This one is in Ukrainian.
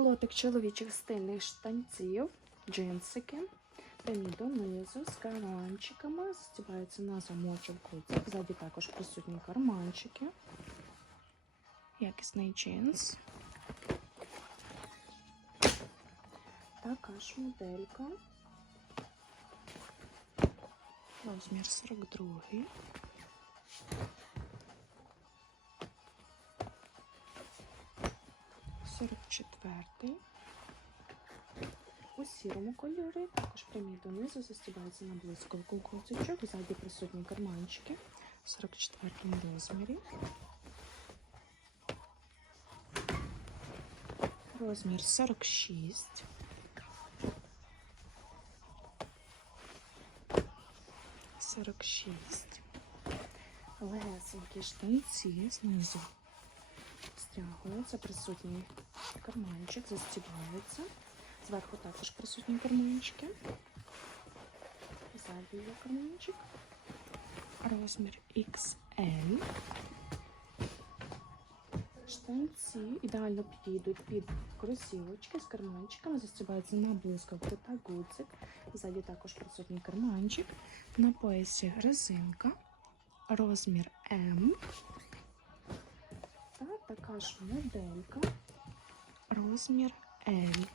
Лотик чоловічих стильних штанців, джинсики. Прямі донизу з карманчиками. Застібаються на замочок гудзик. Ззаді також присутні карманчики. Якісний джинс. Така ж моделька. Розмір 42. Сорок четвертий. У сірому кольорі, також прямі донизу, застібається на блискавку курточок, ззаді присутні карманчики в 44 розмірі. Розмір 46. Сорок шість. Легесенькі штанці знизу стягуються, присутній карманчик, застібаються. Зверху також присутні карманчики. Ззаді є карманчик. Розмір XL. Штанці ідеально підійдуть під кросівочки з карманчиками, застібаються на блискавку та гудзик. Ззаді також присутній карманчик. На поясі резинка. Розмір М. Та така ж моделька. Розмір L.